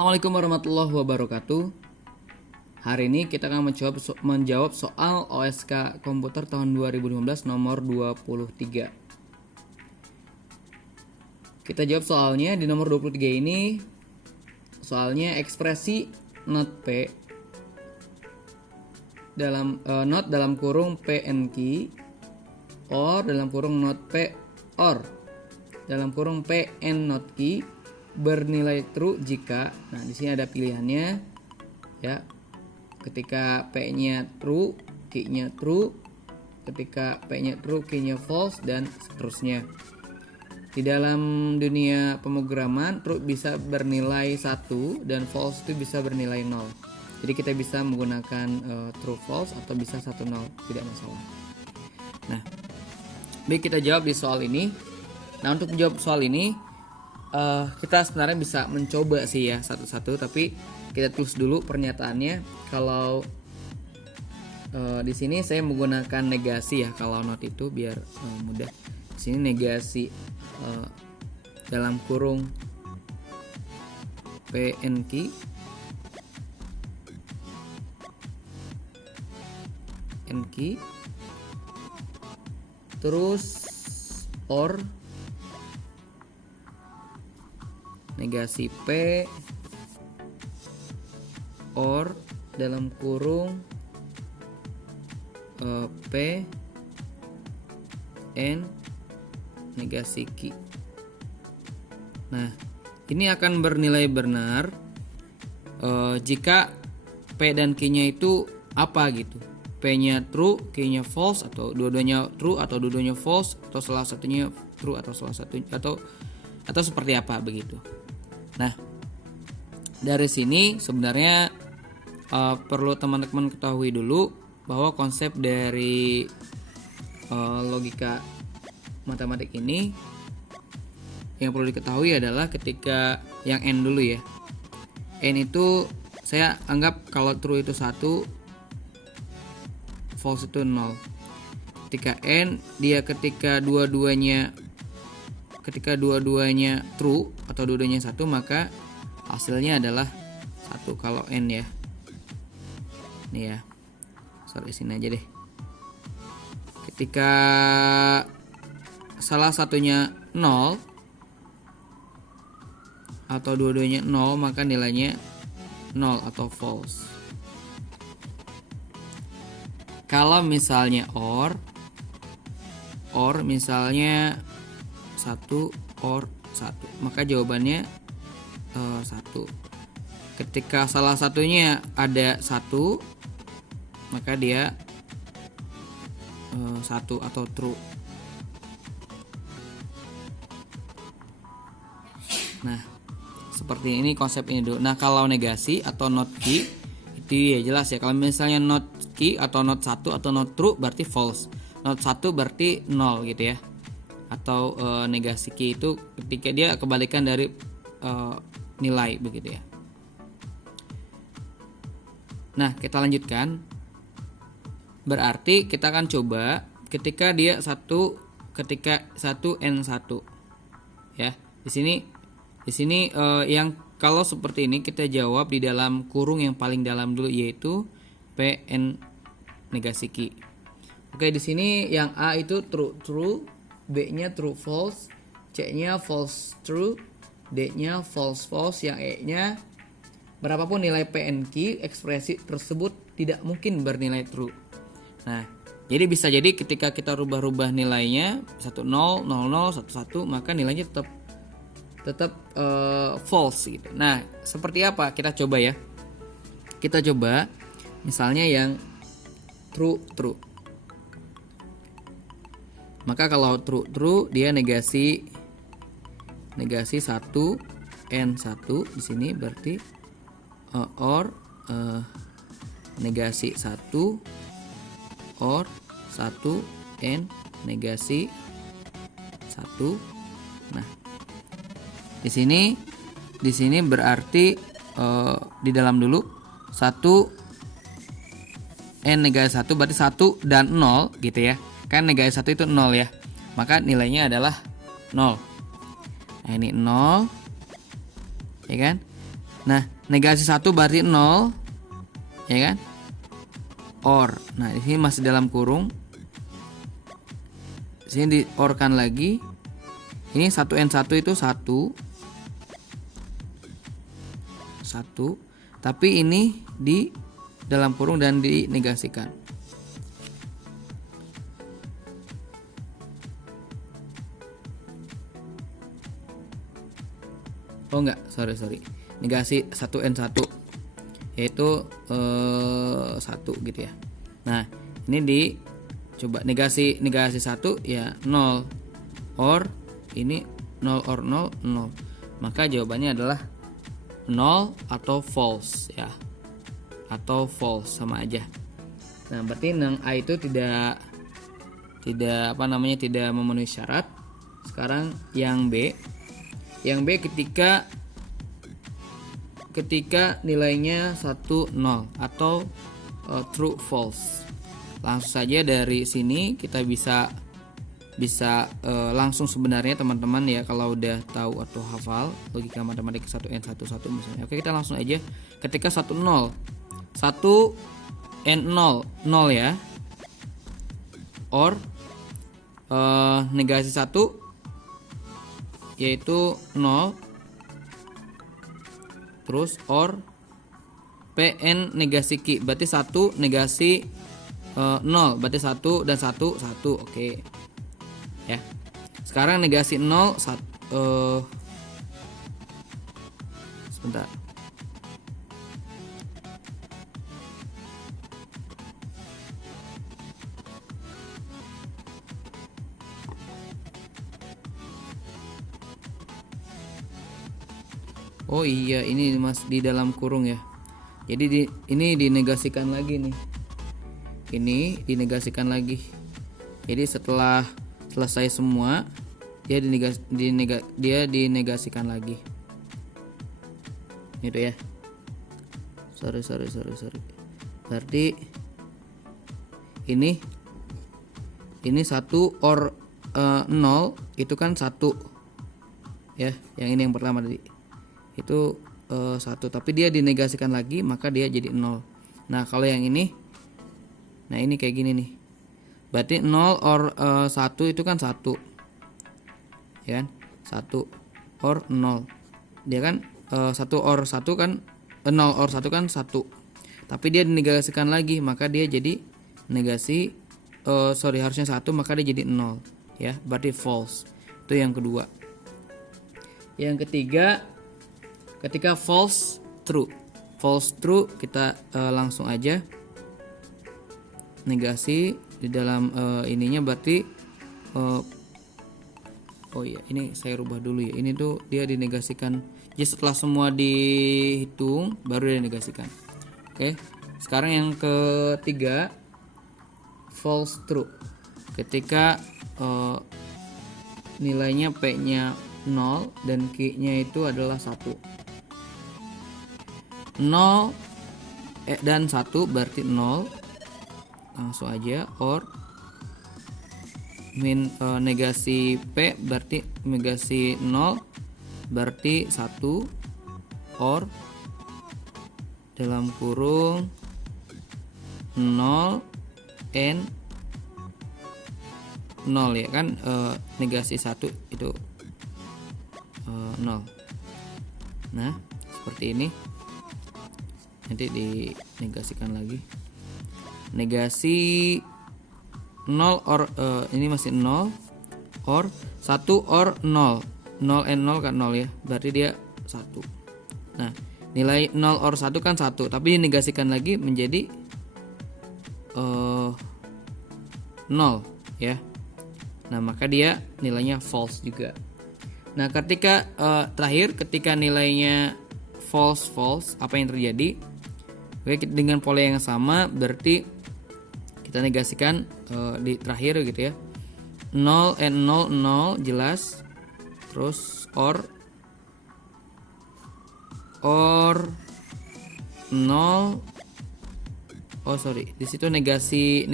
Assalamualaikum warahmatullahi wabarakatuh. Hari ini kita akan menjawab soal OSK komputer tahun 2015 nomor 23. Kita jawab soalnya di nomor 23 ini. Soalnya ekspresi not P not dalam kurung PN key or dalam kurung not P or dalam kurung PN not key bernilai true jika, nah di sini ada pilihannya ya. Ketika P-nya true, key-nya true. Ketika P-nya true, key-nya false, dan seterusnya. Di dalam dunia pemrograman, true bisa bernilai 1 dan false itu bisa bernilai 0. Jadi kita bisa menggunakan true false atau bisa 1 0, tidak masalah. Nah, baik, kita jawab di soal ini. Nah, untuk menjawab soal ini kita sebenarnya bisa mencoba sih ya satu-satu, tapi kita tulis dulu pernyataannya. Kalau di sini saya menggunakan negasi ya kalau not itu biar mudah. Di sini negasi dalam kurung PN key terus or negasi P or dalam kurung P N negasi Q. Nah, ini akan bernilai benar jika P dan Q-nya itu apa gitu. P-nya true, Q-nya false, atau dua-duanya true atau dua-duanya false, atau salah satunya true atau salah satunya atau seperti apa begitu. Nah, dari sini sebenarnya perlu teman-teman ketahui dulu bahwa konsep dari logika matematik ini yang perlu diketahui adalah ketika yang N dulu ya. N itu saya anggap kalau true itu 1, false itu 0. Ketika N dia ketika dua-duanya true atau dua-duanya 1, maka hasilnya adalah 1 kalau N ya. Nih ya. Sorry, sini aja deh. Ketika salah satunya 0 atau dua-duanya 0, maka nilainya 0 atau false. Kalau misalnya or misalnya 1 or 1, maka jawabannya 1. Ketika salah satunya ada 1, maka dia 1 atau true. Nah, seperti ini konsep ini dulu. Nah, kalau negasi atau not key itu ya jelas ya. Kalau misalnya not key atau not 1 atau not true berarti false. Not 1 berarti 0 gitu ya. Atau negasi key itu ketika dia kebalikan dari nilai begitu ya. Nah, kita lanjutkan. Berarti kita akan coba ketika dia 1 N1 ya. Di sini yang kalau seperti ini kita jawab di dalam kurung yang paling dalam dulu, yaitu PN negasi Q. Oke, di sini yang A itu true, B-nya true false, C-nya false true, D-nya false false, yang E-nya berapapun nilai PN Q, ekspresi tersebut tidak mungkin bernilai true. Nah, jadi bisa jadi ketika kita rubah-rubah nilainya 1 0 0 0 1 1, maka nilainya tetap false gitu. Nah, seperti apa? Kita coba ya. Kita coba misalnya yang true. Maka kalau true dia negasi 1 N1 di sini berarti or negasi 1 or 1 N negasi 1. Nah, di sini berarti di dalam dulu 1 N negasi 1 berarti 1 dan 0 gitu ya. Kan negasi 1 itu 0 ya. Maka nilainya adalah 0. Nah, ini 0 ya kan. Nah, negasi 1 berarti 0, ya kan? OR. Nah, di sini masih dalam kurung. Di sini di-OR-kan lagi. Ini 1N1 itu 1. Tapi ini di dalam kurung dan dinegasikan. Oh enggak, sorry. Negasi 1N1 yaitu 1 gitu ya. Nah, ini coba negasi 1 ya 0. OR ini 0 OR 0 0. Maka jawabannya adalah 0 atau false ya. Atau false sama aja. Nah, berarti yang A itu tidak memenuhi syarat. Sekarang yang B. Yang B ketika nilainya 1 0 atau true false. Langsung saja dari sini kita bisa langsung sebenarnya teman-teman ya, kalau udah tahu atau hafal logika matematika 1N11 misalnya. Oke, kita langsung aja. Ketika 1 0 1N0 0 ya. OR negasi 1 yaitu 0. Terus OR PN negasi Q berarti 1 negasi 0 berarti 1 dan 1 1. Oke. Ya. Sekarang negasi 0 sebentar. Oh iya, ini Mas di dalam kurung ya. Jadi ini dinegasikan lagi nih. Ini dinegasikan lagi. Jadi setelah selesai semua dia dinegasikan lagi. Gitu ya. Sorry. Berarti ini 1 OR 0 itu kan 1. Ya, yang ini yang pertama tadi. Itu 1, tapi dia dinegasikan lagi maka dia jadi 0. Nah, kalau yang ini, nah ini kayak gini nih. Berarti 0 OR 1 itu kan 1. Ya kan? 1 OR 0. Dia kan 1 OR 1 kan 0 OR 1 kan 1. Tapi dia dinegasikan lagi maka dia jadi negasi harusnya 1 maka dia jadi 0 ya. Berarti false. Itu yang kedua. Yang ketiga, ketika false true. False true kita langsung aja negasi di dalam ininya berarti oh iya, ini saya rubah dulu ya. Ini tuh dia dinegasikan. Jadi setelah semua dihitung baru dia dinegasikan. Oke. Sekarang yang ketiga false true. Ketika nilainya P-nya 0 dan Q-nya itu adalah 1. 0 dan 1 berarti 0. Langsung aja OR negasi P berarti negasi 0 berarti 1 OR dalam kurung 0 N 0 ya kan, negasi 1 itu 0. Nah, seperti ini. Nanti dinegasikan lagi. Negasi 0 OR ini masih 0 OR 1 OR 0. 0 and 0 kan 0 ya. Berarti dia 1. Nah, nilai 0 OR 1 kan 1, tapi dinegasikan lagi menjadi 0 ya. Nah, maka dia nilainya false juga. Nah, ketika terakhir ketika nilainya false, apa yang terjadi? Oke, dengan pola yang sama berarti kita negasikan di terakhir gitu ya. 0 and 0 0 jelas. Terus OR 0. Oh sorry, di situ negasi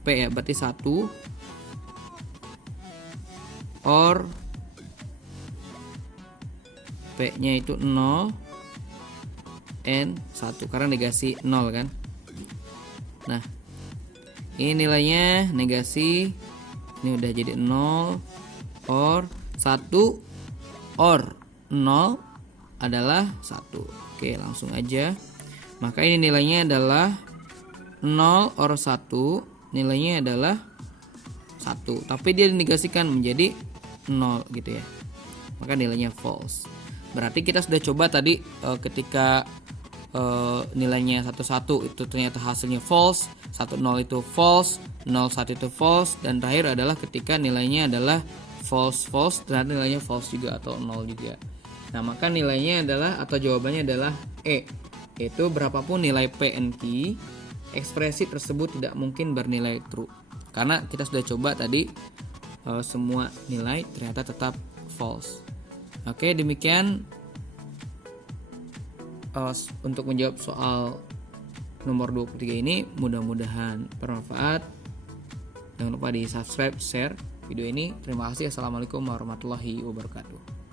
P ya, berarti 1 OR P-nya itu 0 N1 karena negasi 0 kan. Nah, ini nilainya negasi, ini udah jadi 0 or 1 or 0 adalah 1. Oke, langsung aja. Maka ini nilainya adalah 0 or 1, nilainya adalah 1. Tapi dia dinegasikan menjadi 0 gitu ya. Maka nilainya false. Berarti kita sudah coba tadi ketika nilainya 1 1 itu ternyata hasilnya false, 1 0 itu false, 0 1 itu false, dan terakhir adalah ketika nilainya adalah false ternyata nilainya false juga atau 0 juga. Nah, maka nilainya adalah atau jawabannya adalah E. Yaitu berapapun nilai PNQ, ekspresi tersebut tidak mungkin bernilai true. Karena kita sudah coba tadi semua nilai ternyata tetap false. Oke, demikian untuk menjawab soal nomor 23 ini. Mudah-mudahan bermanfaat. Jangan lupa di subscribe, share video ini. Terima kasih. Assalamualaikum warahmatullahi wabarakatuh.